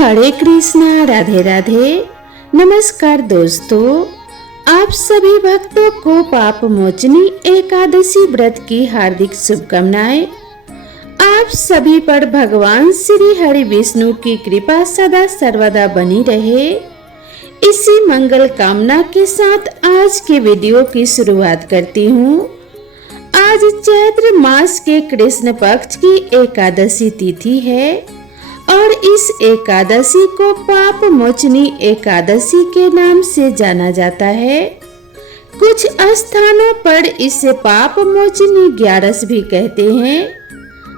हरे कृष्णा, राधे राधे। नमस्कार दोस्तों, आप सभी भक्तों को पाप मोचनी एकादशी व्रत की हार्दिक शुभकामनाएं। आप सभी पर भगवान श्री हरि विष्णु की कृपा सदा सर्वदा बनी रहे, इसी मंगल कामना के साथ आज के वीडियो की शुरुआत करती हूँ। आज चैत्र मास के कृष्ण पक्ष की एकादशी तिथि है और इस एकादशी को पाप मोचनी एकादशी के नाम से जाना जाता है। कुछ स्थानों पर इसे पाप मोचनी 11 भी कहते हैं।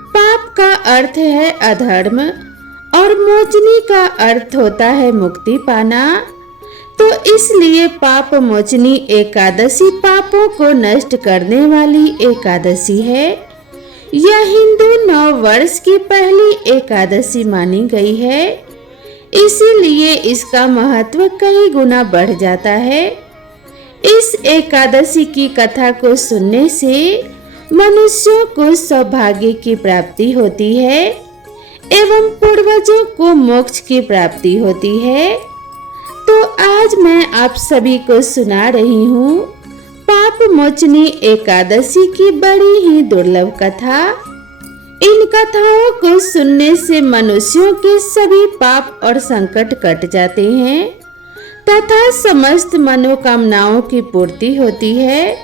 पाप का अर्थ है अधर्म और मोचनी का अर्थ होता है मुक्ति पाना, तो इसलिए पाप मोचनी एकादशी पापों को नष्ट करने वाली एकादशी है। यह हिंदू नव वर्ष की पहली एकादशी मानी गई है, इसीलिए इसका महत्व कई गुना बढ़ जाता है। इस एकादशी की कथा को सुनने से मनुष्यों को सौभाग्य की प्राप्ति होती है एवं पूर्वजों को मोक्ष की प्राप्ति होती है। तो आज मैं आप सभी को सुना रही हूँ पाप मोचनी एकादशी की बड़ी ही दुर्लभ कथा। इन कथाओं को सुनने से मनुष्यों के सभी पाप और संकट कट जाते हैं तथा समस्त मनोकामनाओं की पूर्ति होती है।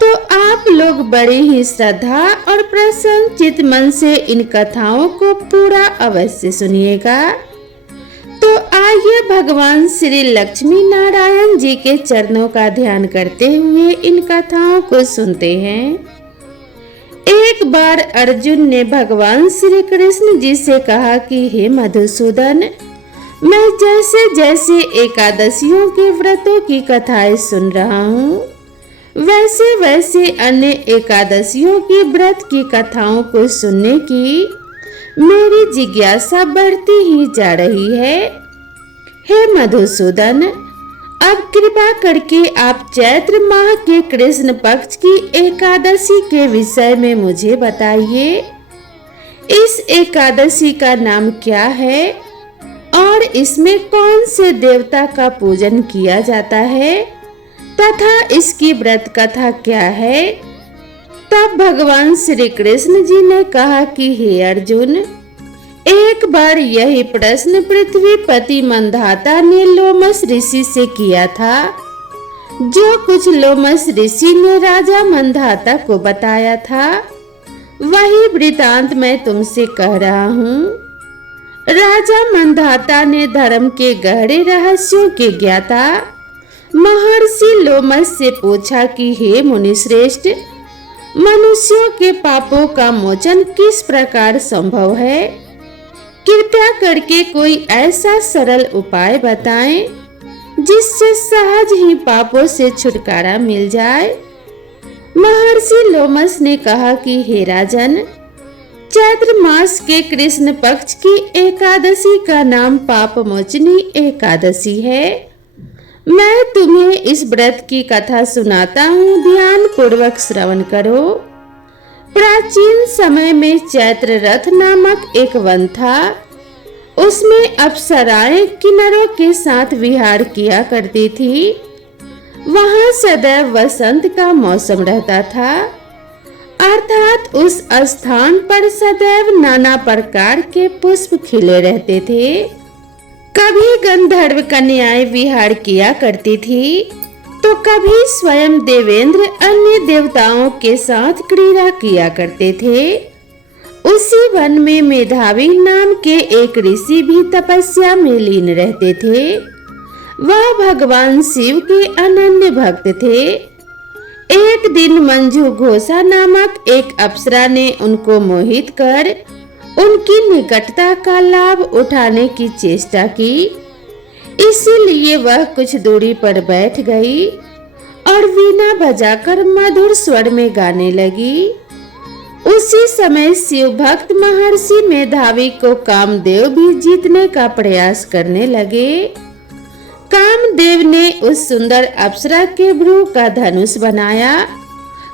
तो आप लोग बड़े ही श्रद्धा और प्रसन्न चित मन से इन कथाओं को पूरा अवश्य सुनिएगा। तो आइए भगवान श्री लक्ष्मी नारायण जी के चरणों का ध्यान करते हुए इन कथाओं को सुनते हैं। एक बार अर्जुन ने भगवान श्री कृष्ण जी से कहा कि हे मधुसूदन, मैं जैसे जैसे एकादशियों के व्रतों की कथाएं सुन रहा हूँ, वैसे वैसे अन्य एकादशियों की व्रत की कथाओं को सुनने की मेरी जिज्ञासा बढ़ती ही जा रही है। हे मधुसूदन, अब कृपा करके आप चैत्र माह के कृष्ण पक्ष की एकादशी के विषय में मुझे बताइए। इस एकादशी का नाम क्या है और इसमें कौन से देवता का पूजन किया जाता है तथा इसकी व्रत कथा क्या है। तब भगवान श्री कृष्ण जी ने कहा कि हे अर्जुन, एक बार यही प्रश्न पृथ्वीपति मंधाता ने लोमस ऋषि से किया था। जो कुछ लोमस ऋषि ने राजा मंधाता को बताया था, वही वृतांत मैं तुमसे कह रहा हूँ। राजा मंधाता ने धर्म के गहरे रहस्यों के ज्ञाता महर्षि लोमस से पूछा कि हे मुनिश्रेष्ठ, मनुष्यों के पापों का मोचन किस प्रकार संभव है? कृपया करके कोई ऐसा सरल उपाय बताएं जिससे सहज ही पापों से छुटकारा मिल जाए। महर्षि लोमस ने कहा कि हे राजन, चैत्र मास के कृष्ण पक्ष की एकादशी का नाम पाप मोचनी एकादशी है। मैं तुम्हें इस व्रत की कथा सुनाता हूँ, ध्यान पूर्वक श्रवण करो। प्राचीन समय में चैत्र रथ नामक एक वन था। उसमें अप्सराएं किन्नरों के साथ विहार किया करती थी। वहां सदैव वसंत का मौसम रहता था, अर्थात उस स्थान पर सदैव नाना प्रकार के पुष्प खिले रहते थे। कभी गंधर्व कन्याएं विहार किया करती थी, तो कभी स्वयं देवेंद्र अन्य देवताओं के साथ क्रीड़ा किया करते थे। उसी वन में मेधावी नाम के एक ऋषि भी तपस्या में लीन रहते थे। वह भगवान शिव के अनन्य भक्त थे। एक दिन मंजू घोषा नामक एक अप्सरा ने उनको मोहित कर उनकी निकटता का लाभ उठाने की चेष्टा की। इसीलिए वह कुछ दूरी पर बैठ गई और वीणा बजाकर मधुर स्वर में गाने लगी। उसी समय शिव भक्त महर्षि मेधावी को कामदेव भी जीतने का प्रयास करने लगे। कामदेव ने उस सुंदर अप्सरा के भ्रू का धनुष बनाया,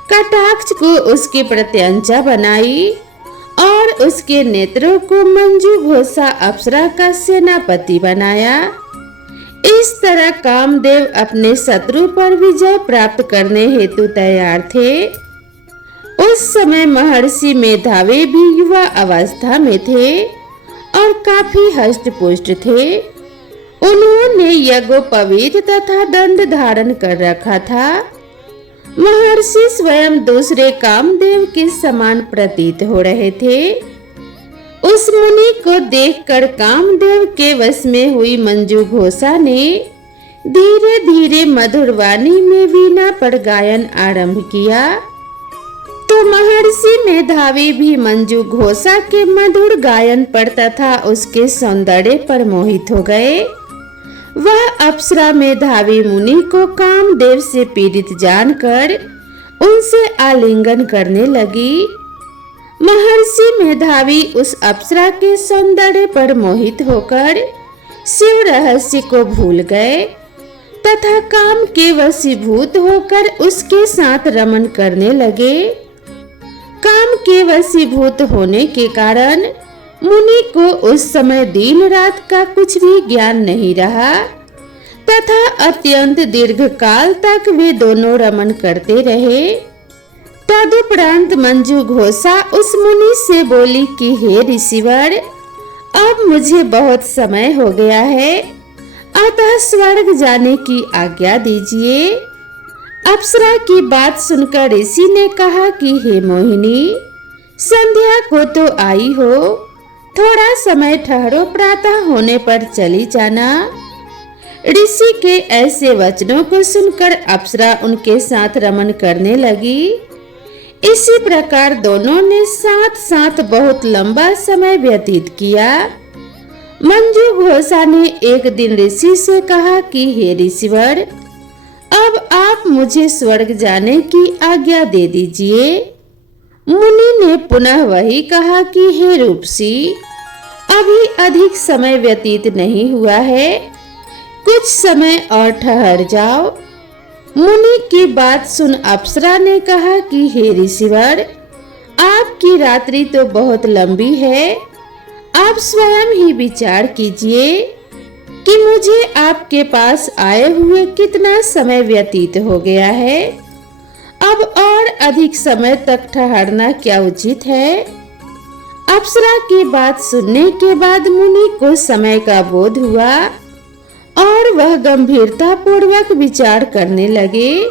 कटाक्ष को उसकी प्रत्यंचा बनाई और उसके नेत्रों को मंजू घोषा अप्सरा का सेनापति बनाया। इस तरह कामदेव अपने शत्रु पर विजय प्राप्त करने हेतु तैयार थे। उस समय महर्षि मेधावी भी युवा अवस्था में थे और काफी हष्ट-पुष्ट थे। उन्होंने यज्ञोपवीत तथा दंड धारण कर रखा था। महर्षि स्वयं दूसरे कामदेव के समान प्रतीत हो रहे थे। उस मुनि को देखकर कामदेव के वश में हुई मंजू घोषा ने धीरे धीरे मधुर वाणी में वीणा पर गायन आरंभ किया। तो महर्षि मेधावी भी मंजू घोषा के मधुर गायन पर तथा उसके सौंदर्य पर मोहित हो गए। वह अप्सरा मेधावी मुनि को कामदेव से पीड़ित जानकर उनसे आलिंगन करने लगी। महर्षि मेधावी उस अप्सरा के सौंदर्य पर मोहित होकर शिव रहस्य को भूल गए तथा काम के वशीभूत होकर उसके साथ रमन करने लगे। काम के वशीभूत होने के कारण मुनि को उस समय दिन रात का कुछ भी ज्ञान नहीं रहा तथा अत्यंत दीर्घ काल तक वे दोनों रमन करते रहे। तदुपरांत मंजू घोषा उस मुनि से बोली कि हे ऋषिवर, अब मुझे बहुत समय हो गया है, अतः स्वर्ग जाने की आज्ञा दीजिए। अप्सरा की बात सुनकर ऋषि ने कहा कि हे मोहिनी, संध्या को तो आई हो, थोड़ा समय ठहरो, प्रातः होने पर चली जाना। ऋषि के ऐसे वचनों को सुनकर अप्सरा उनके साथ रमन करने लगी। इसी प्रकार दोनों ने साथ साथ बहुत लंबा समय व्यतीत किया। मंजू घोषा ने एक दिन ऋषि से कहा कि हे ऋषिवर, अब आप मुझे स्वर्ग जाने की आज्ञा दे दीजिए। मुनि ने पुनः वही कहा कि हे रूपसी, अभी अधिक समय व्यतीत नहीं हुआ है, कुछ समय और ठहर जाओ। मुनि की बात सुन अप्सरा ने कहा कि हे ऋषिवर, आपकी रात्रि तो बहुत लंबी है, आप स्वयं ही विचार कीजिए कि मुझे आपके पास आए हुए कितना समय व्यतीत हो गया है। अब और अधिक समय तक ठहरना क्या उचित है? अप्सरा की बात सुनने के बाद मुनि को समय का बोध हुआ और वह गंभीरता पूर्वक विचार करने लगे।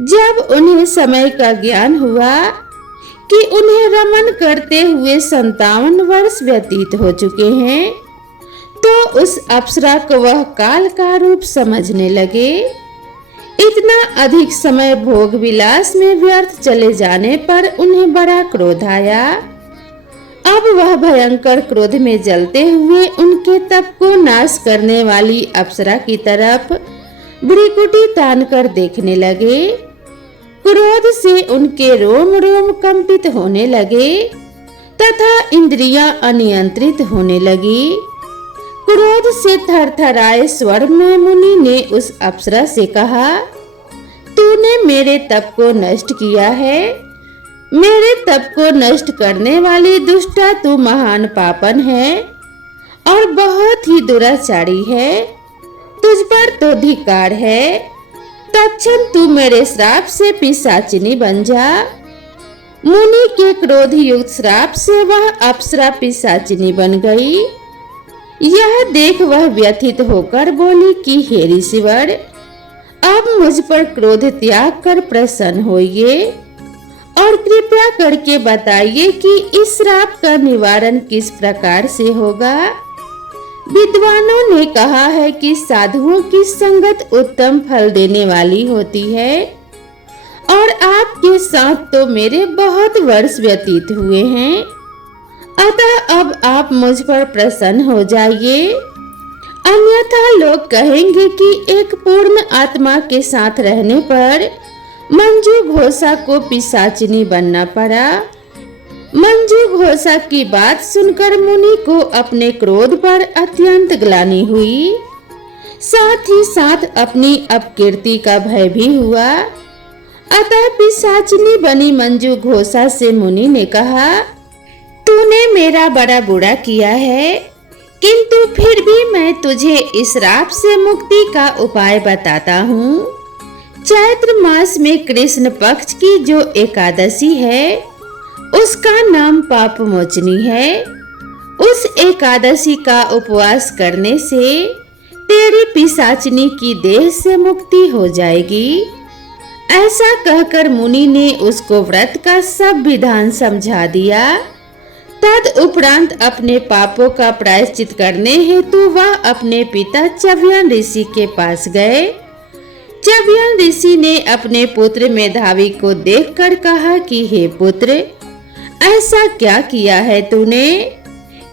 जब उन्हें समय का ज्ञान हुआ कि उन्हें रमन करते हुए 57 वर्ष व्यतीत हो चुके हैं, तो उस अप्सरा को वह काल का रूप समझने लगे। इतना अधिक समय भोग विलास में व्यर्थ चले जाने पर उन्हें बड़ा क्रोध आया। अब वह भयंकर क्रोध में जलते हुए उनके तप को नाश करने वाली अप्सरा की तरफ भ्रिकुटी तान कर देखने लगे। क्रोध से उनके रोम रोम कंपित होने लगे तथा इंद्रियां अनियंत्रित होने लगी। क्रोध से थरथराए स्वर में मुनि ने उस अप्सरा से कहा, तूने मेरे तप को नष्ट किया है। मेरे तप को नष्ट करने वाली दुष्टा तू महान पापन है और बहुत ही दुराचारी है। तुझ पर तो धिक्कार है। तत्क्षण तू मेरे श्राप से पिशाचिनी बन जा। मुनि के क्रोध युक्त श्राप से वह अप्सरा पिशाचिनी बन गई। यह देख वह व्यथित होकर बोली कि हे ऋषिवर, अब मुझ पर क्रोध त्याग कर प्रसन्न होइए और कृपया करके बताइए कि इस श्राप का निवारण किस प्रकार से होगा। विद्वानों ने कहा है कि साधुओं की संगत उत्तम फल देने वाली होती है और आपके साथ तो मेरे बहुत वर्ष व्यतीत हुए हैं, अतः अब आप मुझ पर प्रसन्न हो जाइए। अन्यथा लोग कहेंगे कि एक पूर्ण आत्मा के साथ रहने पर मंजू घोषा को पिशाचिनी बनना पड़ा। मंजू घोषा की बात सुनकर मुनि को अपने क्रोध पर अत्यंत ग्लानि हुई, साथ ही साथ अपनी अपकीर्ति का भय भी हुआ। अतः पिशाचिनी बनी मंजू घोषा से मुनि ने कहा, तूने मेरा बड़ा बुरा किया है, किंतु फिर भी मैं तुझे इस श्राप से मुक्ति का उपाय बताता हूँ। चैत्र मास में कृष्ण पक्ष की जो एकादशी है उसका नाम पाप मोचनी है। उस एकादशी का उपवास करने से तेरी पिशाचिनी की देह से मुक्ति हो जाएगी। ऐसा कहकर मुनि ने उसको व्रत का सब विधान समझा दिया। तद उपरांत अपने पापों का प्रायश्चित करने हेतु वह अपने पिता च्यवन ऋषि के पास गए। च्यवन ऋषि ने अपने पुत्र मेधावी को देखकर कहा कि हे पुत्र, ऐसा क्या किया है तूने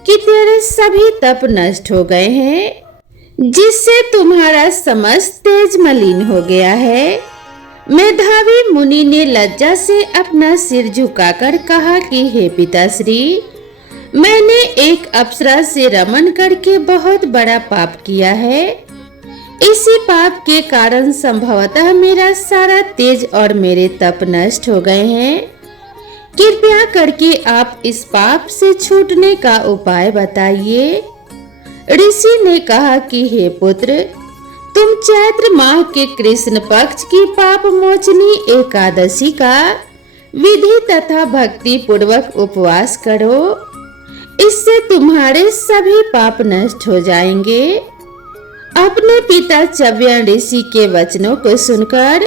कि तेरे सभी तप नष्ट हो गए हैं, जिससे तुम्हारा समस्त तेज मलिन हो गया है। मेधावी मुनि ने लज्जा से अपना सिर झुकाकर कहा कि हे पिताश्री, मैंने एक अप्सरा से रमन करके बहुत बड़ा पाप किया है। इसी पाप के कारण संभवतः मेरा सारा तेज और मेरे तप नष्ट हो गए हैं। कृपया करके आप इस पाप से छूटने का उपाय बताइए। ऋषि ने कहा कि हे पुत्र, तुम चैत्र माह के कृष्ण पक्ष की पाप मोचनी एकादशी का विधि तथा भक्ति पूर्वक उपवास करो। इससे तुम्हारे सभी पाप नष्ट हो जाएंगे। अपने पिता च्यवन ऋषि के वचनों को सुनकर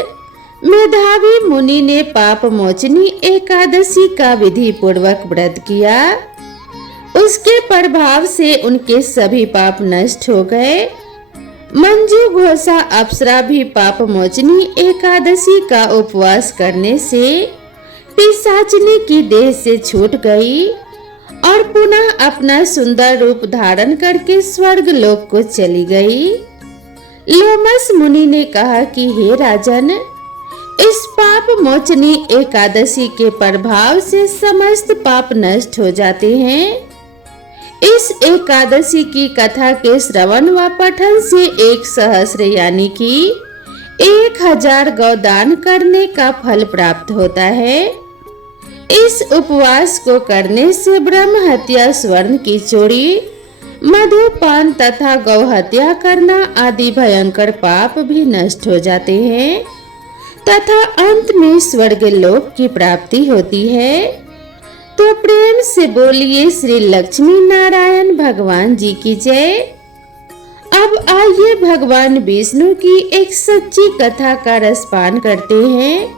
मेधावी मुनि ने पाप मोचनी एकादशी का विधि पूर्वक व्रत किया। उसके प्रभाव से उनके सभी पाप नष्ट हो गए। मंजू घोषा अप्सरा भी पाप मोचनी एकादशी का उपवास करने से पिशाचिनी की देह से छूट गई और पुनः अपना सुंदर रूप धारण करके स्वर्ग लोक को चली गई। लोमस मुनि ने कहा कि हे राजन, इस पाप मोचनी एकादशी के प्रभाव से समस्त पाप नष्ट हो जाते हैं। इस एकादशी की कथा के श्रवण व पठन से 1 सहस्र यानी कि 1000 गौदान करने का फल प्राप्त होता है। इस उपवास को करने से ब्रह्म हत्या, स्वर्ण की चोरी, मधुपान तथा गौ हत्या करना आदि भयंकर पाप भी नष्ट हो जाते हैं तथा अंत में स्वर्ग लोक की प्राप्ति होती है। तो प्रेम से बोलिए श्री लक्ष्मी नारायण भगवान जी की जय। अब आइए भगवान विष्णु की एक सच्ची कथा का रसपान करते हैं,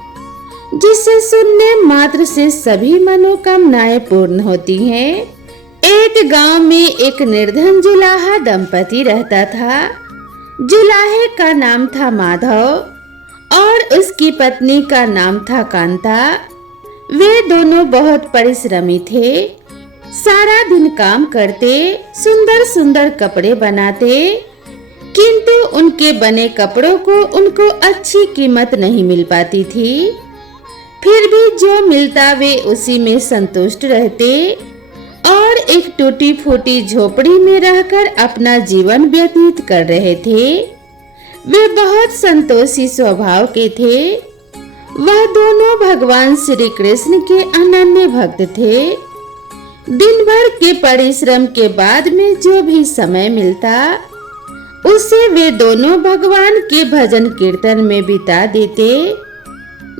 जिसे सुनने मात्र से सभी मनोकामनाएं पूर्ण होती हैं। एक गांव में एक निर्धन जुलाहा दंपति रहता था। जुलाहे का नाम था माधव और उसकी पत्नी का नाम था कांता। वे दोनों बहुत परिश्रमी थे। सारा दिन काम करते, सुंदर सुंदर कपड़े बनाते, किंतु उनके बने कपड़ों को उनको अच्छी कीमत नहीं मिल पाती थी। फिर भी जो मिलता वे उसी में संतुष्ट रहते और एक टूटी फूटी झोपड़ी में रहकर अपना जीवन व्यतीत कर रहे थे। वे बहुत संतोषी स्वभाव के थे। वह दोनों भगवान श्री कृष्ण के अनन्य भक्त थे। दिन भर के परिश्रम के बाद में जो भी समय मिलता उसे वे दोनों भगवान के भजन कीर्तन में बिता देते।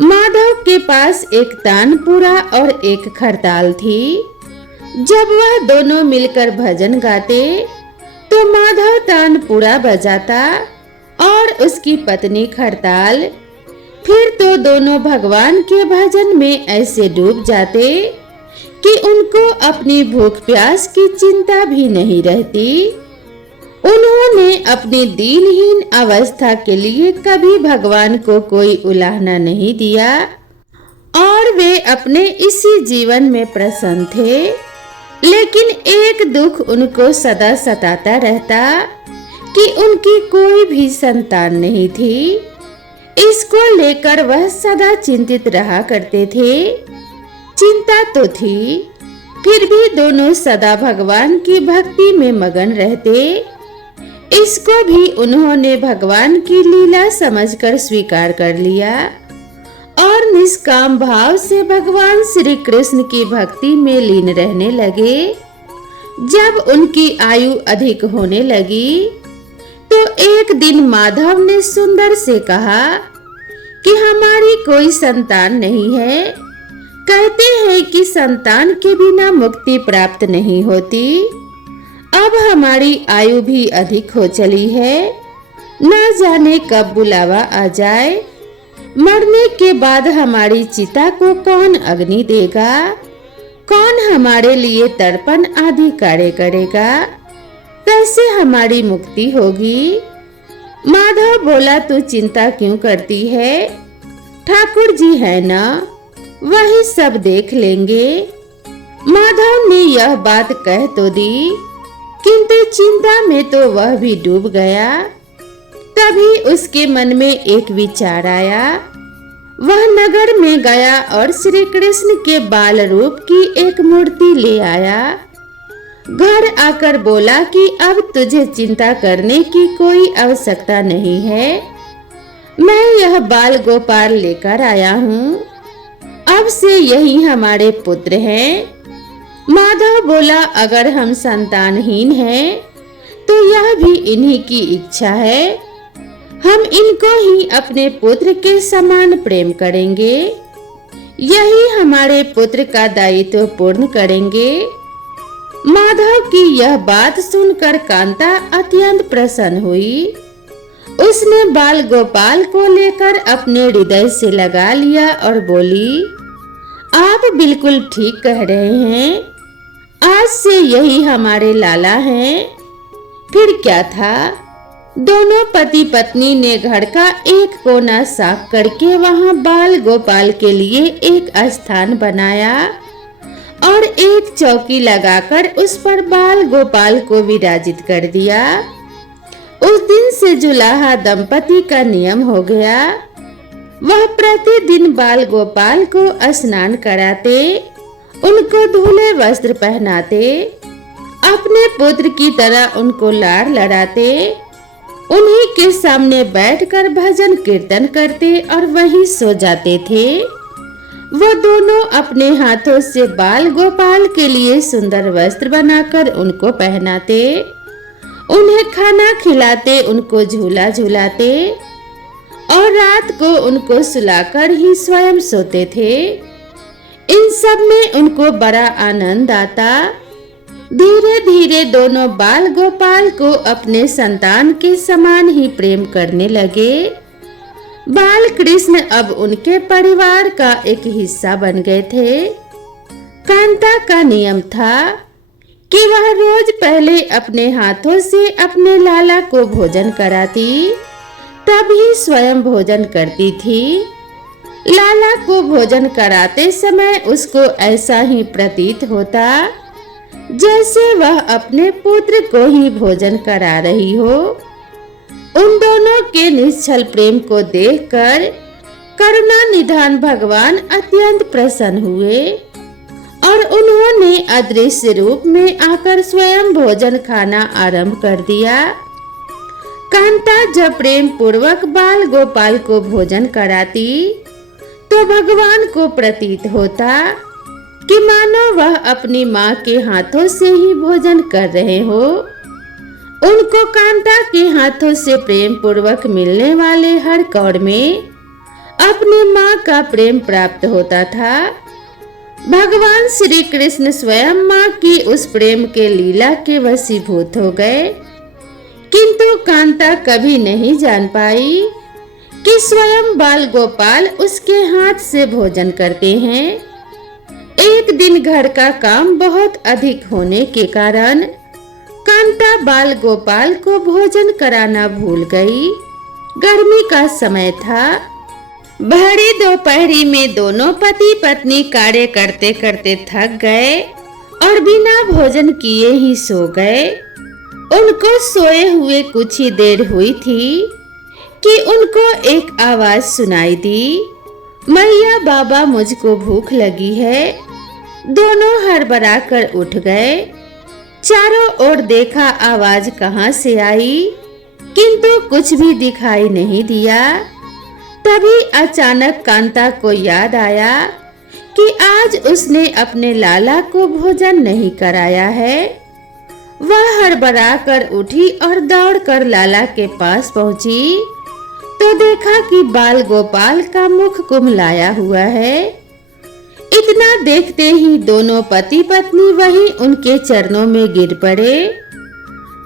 माधव के पास एक तानपुरा और एक खरताल थी। जब वह दोनों मिलकर भजन गाते तो माधव तानपुरा बजाता और उसकी पत्नी खरताल। फिर तो दोनों भगवान के भजन में ऐसे डूब जाते कि उनको अपनी भूख प्यास की चिंता भी नहीं रहती। उन्होंने अपनी दीनहीन अवस्था के लिए कभी भगवान को कोई उलाहना नहीं दिया और वे अपने इसी जीवन में प्रसन्न थे। लेकिन एक दुख उनको सदा सताता रहता कि उनकी कोई भी संतान नहीं थी। इसको लेकर वह सदा चिंतित रहा करते थे। चिंता तो थी, फिर भी दोनों सदा भगवान की भक्ति में मगन रहते। इसको भी उन्होंने भगवान की लीला समझकर स्वीकार कर लिया और निष्काम भाव से भगवान श्री कृष्ण की भक्ति में लीन रहने लगे। जब उनकी आयु अधिक होने लगी तो एक दिन माधव ने सुंदर से कहा कि हमारी कोई संतान नहीं है। कहते हैं कि संतान के बिना मुक्ति प्राप्त नहीं होती। अब हमारी आयु भी अधिक हो चली है, न जाने कब बुलावा आ जाए। मरने के बाद हमारी चिता को कौन अग्नि देगा, कौन हमारे लिए तर्पण आदि कार्य करेगा, कैसे हमारी मुक्ति होगी। माधव बोला, तू चिंता क्यों करती है, ठाकुर जी है ना, वही सब देख लेंगे। माधव ने यह बात कह तो दी, किंतु चिंता में तो वह भी डूब गया। तभी उसके मन में एक विचार आया। वह नगर में गया और श्री कृष्ण के बाल रूप की एक मूर्ति ले आया। घर आकर बोला कि अब तुझे चिंता करने की कोई आवश्यकता नहीं है, मैं यह बाल गोपाल लेकर आया हूँ। अब से यही हमारे पुत्र हैं। माधव बोला, अगर हम संतानहीन हैं तो यह भी इन्हीं की इच्छा है। हम इनको ही अपने पुत्र के समान प्रेम करेंगे, यही हमारे पुत्र का दायित्व पूर्ण करेंगे। माधव की यह बात सुनकर कांता अत्यंत प्रसन्न हुई। उसने बाल गोपाल को लेकर अपने हृदय से लगा लिया और बोली, आप बिल्कुल ठीक कह रहे हैं, आज से यही हमारे लाला हैं। फिर क्या था, दोनों पति पत्नी ने घर का एक कोना साफ करके वहां बाल गोपाल के लिए एक स्थान बनाया और एक चौकी लगाकर उस पर बाल गोपाल को विराजित कर दिया। उस दिन से जुलाहा दंपति का नियम हो गया। वह प्रतिदिन बाल गोपाल को स्नान कराते, उनको धुले वस्त्र पहनाते, अपने पुत्र की तरह उनको लाड़ लड़ाते, उन्हीं के सामने बैठकर भजन कीर्तन करते और वहीं सो जाते थे। वो दोनों अपने हाथों से बाल गोपाल के लिए सुंदर वस्त्र बनाकर उनको पहनाते, उन्हें खाना खिलाते, उनको झूला झूलाते और रात को उनको सुलाकर ही स्वयं सोते थे। इन सब में उनको बड़ा आनंद आता। धीरे धीरे दोनों बाल गोपाल को अपने संतान के समान ही प्रेम करने लगे। बाल कृष्ण अब उनके परिवार का एक हिस्सा बन गए थे। कांता का नियम था कि वह रोज पहले अपने हाथों से अपने लाला को भोजन कराती, तभी स्वयं भोजन करती थी। लाला को भोजन कराते समय उसको ऐसा ही प्रतीत होता जैसे वह अपने पुत्र को ही भोजन करा रही हो। उन दोनों के निश्चल प्रेम को देखकर करुणा निधान भगवान अत्यंत प्रसन्न हुए और उन्होंने अदृश्य रूप में आकर स्वयं भोजन खाना आरंभ कर दिया। कांता जब प्रेम पूर्वक बाल गोपाल को भोजन कराती तो भगवान को प्रतीत होता कि मानो वह अपनी माँ के हाथों से ही भोजन कर रहे हो। उनको कांता के हाथों से प्रेम पूर्वक मिलने वाले हर कौर में अपनी माँ का प्रेम प्राप्त होता था। भगवान श्री कृष्ण स्वयं माँ की उस प्रेम के लीला के वशीभूत हो गए, किंतु कांता कभी नहीं जान पाई कि स्वयं बाल गोपाल उसके हाथ से भोजन करते हैं। एक दिन घर का काम बहुत अधिक होने के कारण कांता बाल गोपाल को भोजन कराना भूल गई। गर्मी का समय था। भरी दोपहरी में दोनों पति पत्नी कार्य करते करते थक गए और बिना भोजन किए ही सो गए। उनको सोए हुए कुछ ही देर हुई थी कि उनको एक आवाज सुनाई दी, मैया बाबा मुझको भूख लगी है। दोनों हड़बड़ा कर उठ गए। चारों ओर देखा आवाज कहाँ से आई, किंतु कुछ भी दिखाई नहीं दिया। तभी अचानक कांता को याद आया कि आज उसने अपने लाला को भोजन नहीं कराया है। वह हड़बड़ा कर उठी और दौड़कर लाला के पास पहुंची तो देखा कि बाल गोपाल का मुख कुम्हलाया हुआ है। इतना देखते ही दोनों पति पत्नी वहीं उनके चरणों में गिर पड़े।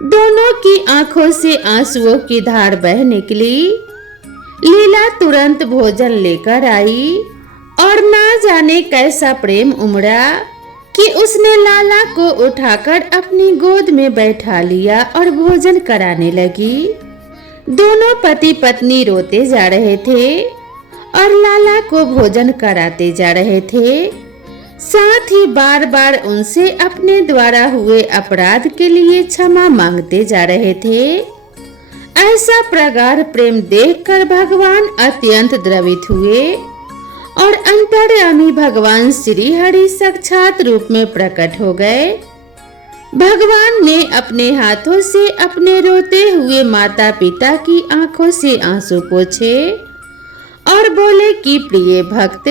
दोनों की आंखों से आंसुओं की धार बह निकली। लीला तुरंत भोजन लेकर आई और ना जाने कैसा प्रेम उमड़ा कि उसने लाला को उठाकर अपनी गोद में बैठा लिया और भोजन कराने लगी। दोनों पति पत्नी रोते जा रहे थे और लाला को भोजन कराते जा रहे थे। साथ ही बार बार उनसे अपने द्वारा हुए अपराध के लिए क्षमा मांगते जा रहे थे। ऐसा प्रगाढ़ प्रेम देखकर भगवान अत्यंत द्रवित हुए और अंतर्यामी भगवान श्री हरि साक्षात रूप में प्रकट हो गए। भगवान ने अपने हाथों से अपने रोते हुए माता पिता की आंखों से आंसू पोंछे और बोले कि प्रिय भक्त,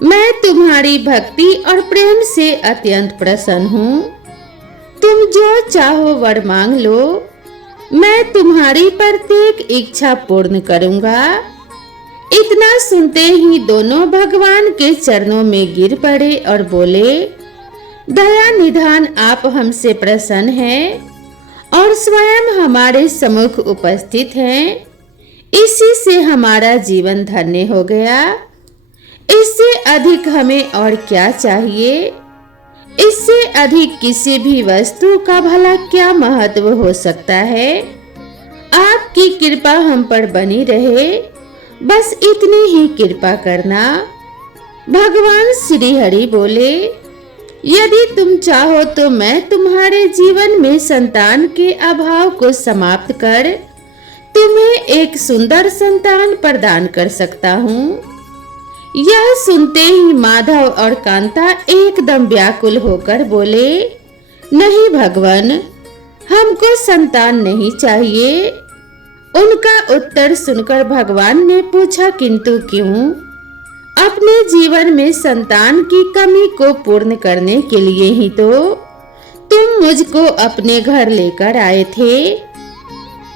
मैं तुम्हारी भक्ति और प्रेम से अत्यंत प्रसन्न हूँ। तुम जो चाहो वर मांग लो, मैं तुम्हारी प्रत्येक इच्छा पूर्ण करूँगा। इतना सुनते ही दोनों भगवान के चरणों में गिर पड़े और बोले, दया निधान आप हमसे प्रसन्न हैं और स्वयं हमारे सम्मुख उपस्थित हैं। इसी से हमारा जीवन धन्य हो गया। इससे अधिक हमें और क्या चाहिए? इससे अधिक किसी भी वस्तु का भला क्या महत्व हो सकता है? आपकी कृपा हम पर बनी रहे, बस इतनी ही कृपा करना। भगवान श्री हरि बोले, यदि तुम चाहो तो मैं तुम्हारे जीवन में संतान के अभाव को समाप्त कर तुम्हें एक सुंदर संतान प्रदान कर सकता हूँ। यह सुनते ही माधव और कांता एकदम व्याकुल होकर बोले, नहीं भगवान, हमको संतान नहीं चाहिए। उनका उत्तर सुनकर भगवान ने पूछा, किंतु क्यों? अपने जीवन में संतान की कमी को पूर्ण करने के लिए ही तो तुम मुझको अपने घर लेकर आए थे।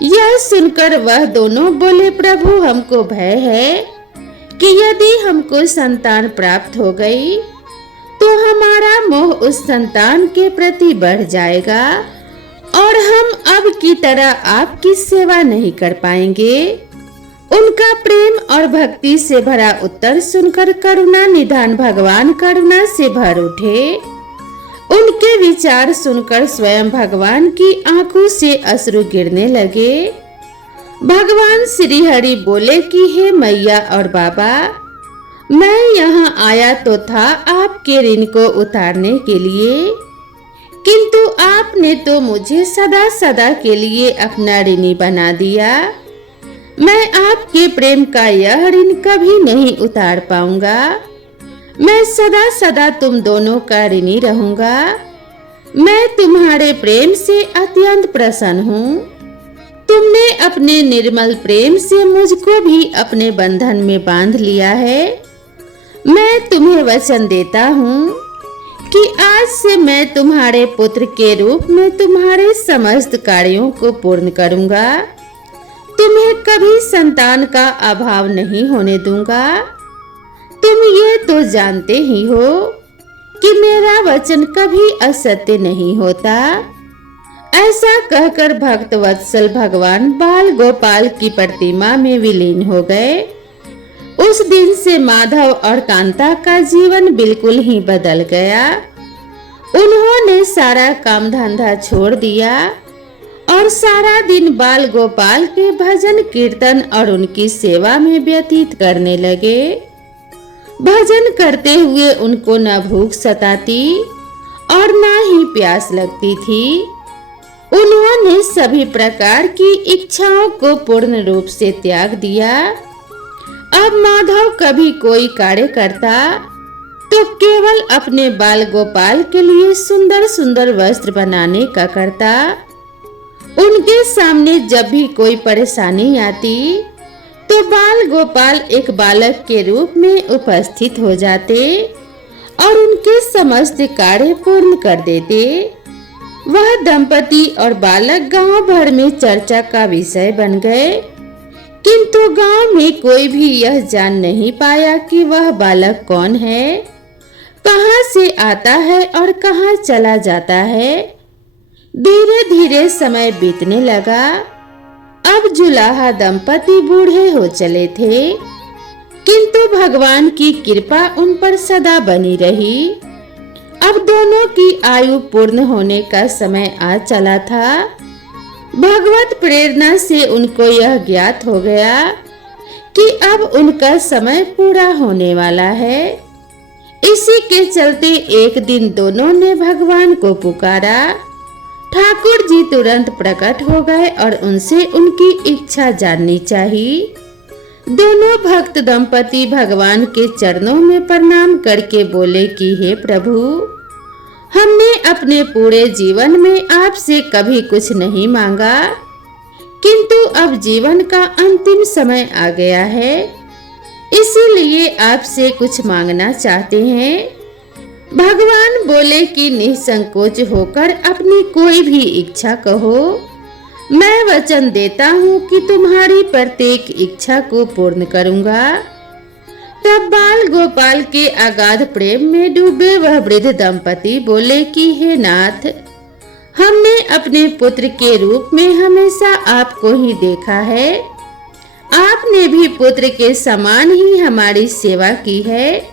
यह सुनकर वह दोनों बोले, प्रभु, हमको भय है कि यदि हमको संतान प्राप्त हो गई तो हमारा मोह उस संतान के प्रति बढ़ जाएगा और हम अब की तरह आपकी सेवा नहीं कर पाएंगे। उनका प्रेम और भक्ति से भरा उत्तर सुनकर करुणा निधान भगवान करुणा से भर उठे। उनके विचार सुनकर स्वयं भगवान की आंखों से अश्रु गिरने लगे। भगवान श्री हरि बोले कि हे मैया और बाबा, मैं यहाँ आया तो था आपके ऋण को उतारने के लिए, किंतु आपने तो मुझे सदा सदा के लिए अपना ऋणी बना दिया। मैं आपके प्रेम का यह ऋण कभी नहीं उतार पाऊंगा। मैं सदा सदा तुम दोनों का ऋणी रहूंगा। मैं तुम्हारे प्रेम से अत्यंत प्रसन्न हूँ। तुमने अपने निर्मल प्रेम से मुझको भी अपने बंधन में बांध लिया है। मैं तुम्हें वचन देता हूँ कि आज से मैं तुम्हारे पुत्र के रूप में तुम्हारे समस्त कार्यों को पूर्ण करूँगा। तुम्हें कभी संतान का अभाव नहीं होने दूंगा। तुम ये तो जानते ही हो कि मेरा वचन कभी असत्य नहीं होता। ऐसा कहकर भक्त वत्सल भगवान बाल गोपाल की प्रतिमा में विलीन हो गए। उस दिन से माधव और कांता का जीवन बिल्कुल ही बदल गया। उन्होंने सारा काम धंधा छोड़ दिया और सारा दिन बाल गोपाल के भजन कीर्तन और उनकी सेवा में व्यतीत करने लगे। भजन करते हुए उनको न भूख सताती और न ही प्यास लगती थी। उन्होंने सभी प्रकार की इच्छाओं को पूर्ण रूप से त्याग दिया। अब माधव कभी कोई कार्य करता तो केवल अपने बाल गोपाल के लिए सुंदर सुंदर वस्त्र बनाने का करता। उनके सामने जब भी कोई परेशानी आती तो बाल गोपाल एक बालक के रूप में उपस्थित हो जाते और उनके समस्त कार्य पूर्ण कर देते। वह दंपति और बालक गांव भर में चर्चा का विषय बन गए, किंतु गांव में कोई भी यह जान नहीं पाया कि वह बालक कौन है, कहां से आता है और कहां चला जाता है। धीरे धीरे समय बीतने लगा। अब जुलाहा दंपति बूढ़े हो चले थे, किंतु भगवान की कृपा उन पर सदा बनी रही। अब दोनों की आयु पूर्ण होने का समय आ चला था। भगवत प्रेरणा से उनको यह ज्ञात हो गया कि अब उनका समय पूरा होने वाला है। इसी के चलते एक दिन दोनों ने भगवान को पुकारा। ठाकुर जी तुरंत प्रकट हो गए और उनसे उनकी इच्छा जाननी चाहिए। दोनों भक्त दंपति भगवान के चरणों में प्रणाम करके बोले कि हे प्रभु, हमने अपने पूरे जीवन में आपसे कभी कुछ नहीं मांगा, किंतु अब जीवन का अंतिम समय आ गया है, इसीलिए आपसे कुछ मांगना चाहते हैं। भगवान बोले कि निसंकोच होकर अपनी कोई भी इच्छा कहो। मैं वचन देता हूँ कि तुम्हारी प्रत्येक इच्छा को पूर्ण करूँगा। तब बाल गोपाल के अगाध प्रेम में डूबे वह वृद्ध दंपति बोले कि हे नाथ, हमने अपने पुत्र के रूप में हमेशा आपको ही देखा है। आपने भी पुत्र के समान ही हमारी सेवा की है।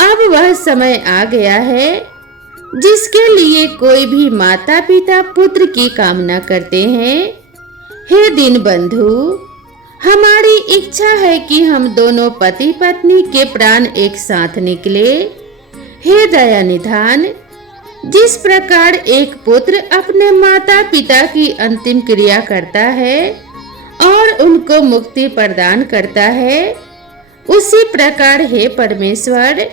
अब वह समय आ गया है जिसके लिए कोई भी माता पिता पुत्र की कामना करते हैं। हे दीनबंधु, हमारी इच्छा है कि हम दोनों पति पत्नी के प्राण एक साथ निकले। हे दया निधान, जिस प्रकार एक पुत्र अपने माता पिता की अंतिम क्रिया करता है और उनको मुक्ति प्रदान करता है, उसी प्रकार हे परमेश्वर,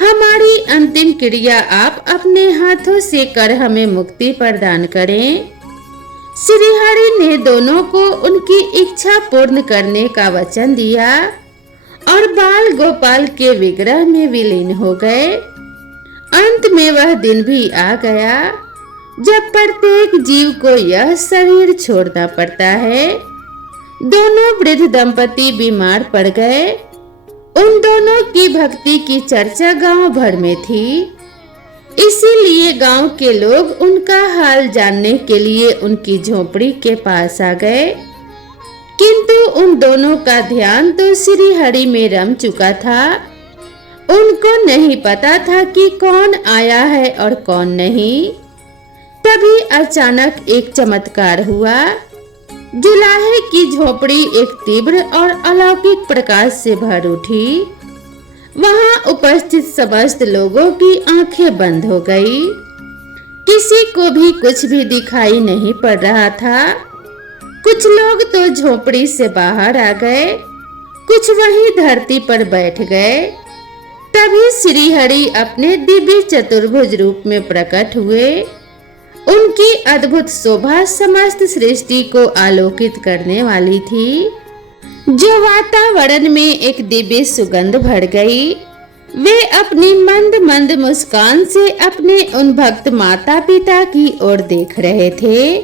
हमारी अंतिम क्रिया आप अपने हाथों से कर हमें मुक्ति प्रदान करें। श्री हरि ने दोनों को उनकी इच्छा पूर्ण करने का वचन दिया और बाल गोपाल के विग्रह में विलीन हो गए। अंत में वह दिन भी आ गया जब प्रत्येक जीव को यह शरीर छोड़ना पड़ता है। दोनों वृद्ध दंपति बीमार पड़ गए। उन दोनों की भक्ति की चर्चा गांव भर में थी, इसीलिए गांव के लोग उनका हाल जानने के लिए उनकी झोपड़ी के पास आ गए। किंतु उन दोनों का ध्यान तो श्री हरि में रम चुका था। उनको नहीं पता था कि कौन आया है और कौन नहीं। तभी अचानक एक चमत्कार हुआ। जुलाहे की झोपड़ी एक तीव्र और अलौकिक प्रकाश से भर उठी। वहां उपस्थित समस्त लोगों की आंखें बंद हो गई। किसी को भी कुछ भी दिखाई नहीं पड़ रहा था। कुछ लोग तो झोपड़ी से बाहर आ गए, कुछ वहीं धरती पर बैठ गए। तभी श्री हरि अपने दिव्य चतुर्भुज रूप में प्रकट हुए। उनकी अद्भुत शोभा समस्त सृष्टि को आलोकित करने वाली थी, जो वातावरण में एक दिव्य सुगंध भर गई। वे अपनी मंद मंद मुस्कान से अपने उन भक्त माता पिता की ओर देख रहे थे।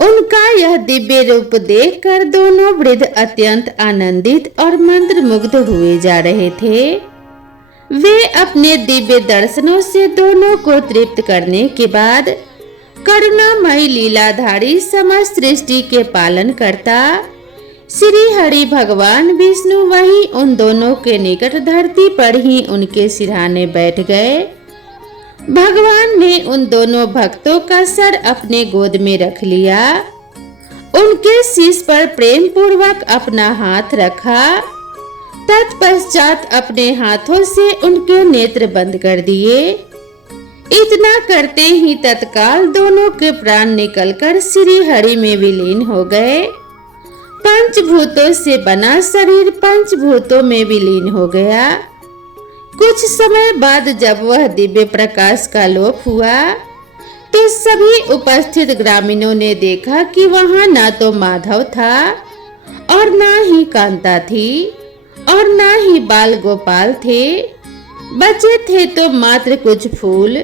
उनका यह दिव्य रूप देखकर दोनों वृद्ध अत्यंत आनंदित और मंत्रमुग्ध हुए जा रहे थे। वे अपने दिव्य दर्शनों से दोनों को तृप्त करने के बाद करुणामयी लीलाधारी समस्त सृष्टि के पालन करता श्री हरि भगवान विष्णु वहीं उन दोनों के निकट धरती पर ही उनके सिरहाने बैठ गए। भगवान ने उन दोनों भक्तों का सर अपने गोद में रख लिया, उनके शीश पर प्रेम पूर्वक अपना हाथ रखा। तत्पश्चात अपने हाथों से उनके नेत्र बंद कर दिए। इतना करते ही तत्काल दोनों के प्राण निकलकर श्री हरि में विलीन हो गए। पंचभूतों से बना शरीर पंचभूतों में विलीन हो गया। कुछ समय बाद जब वह दिव्य प्रकाश का लोप हुआ तो सभी उपस्थित ग्रामीणों ने देखा कि वहां ना तो माधव था और ना ही कांता थी और ना ही बाल गोपाल थे। बचे थे तो मात्र कुछ फूल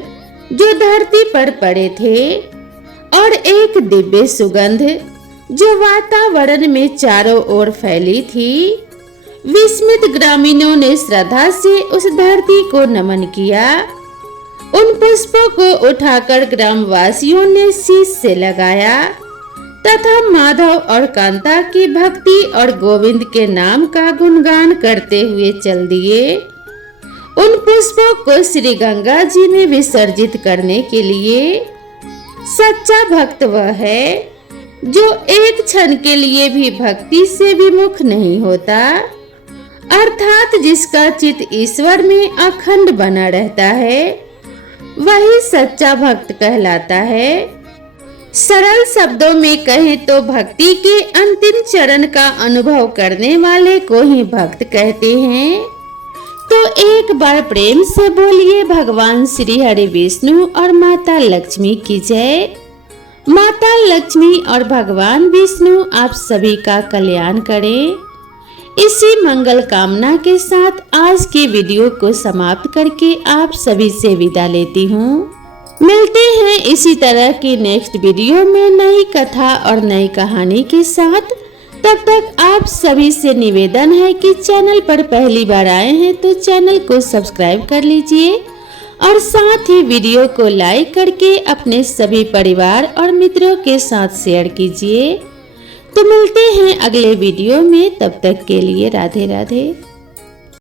जो धरती पर पड़े थे और एक दिव्य सुगंध जो वातावरण में चारों ओर फैली थी। विस्मित ग्रामीणों ने श्रद्धा से उस धरती को नमन किया। उन पुष्पों को उठाकर ग्रामवासियों ने शीश से लगाया तथा माधव और कांता की भक्ति और गोविंद के नाम का गुणगान करते हुए चल दिए। उन पुष्पों को श्री गंगा जी में विसर्जित करने के लिए सच्चा भक्त वह है जो एक क्षण के लिए भी भक्ति से विमुख नहीं होता, अर्थात जिसका चित्त ईश्वर में अखंड बना रहता है, वही सच्चा भक्त कहलाता है। सरल शब्दों में कहें तो भक्ति के अंतिम चरण का अनुभव करने वाले को ही भक्त कहते हैं। तो एक बार प्रेम से बोलिए भगवान श्री हरि विष्णु और माता लक्ष्मी की जय। माता लक्ष्मी और भगवान विष्णु आप सभी का कल्याण करें। इसी मंगल कामना के साथ आज के वीडियो को समाप्त करके आप सभी से विदा लेती हूँ। मिलते हैं इसी तरह की नेक्स्ट वीडियो में नई कथा और नई कहानी के साथ। तब तक आप सभी से निवेदन है कि चैनल पर पहली बार आए हैं तो चैनल को सब्सक्राइब कर लीजिए और साथ ही वीडियो को लाइक करके अपने सभी परिवार और मित्रों के साथ शेयर कीजिए। तो मिलते हैं अगले वीडियो में, तब तक के लिए राधे राधे।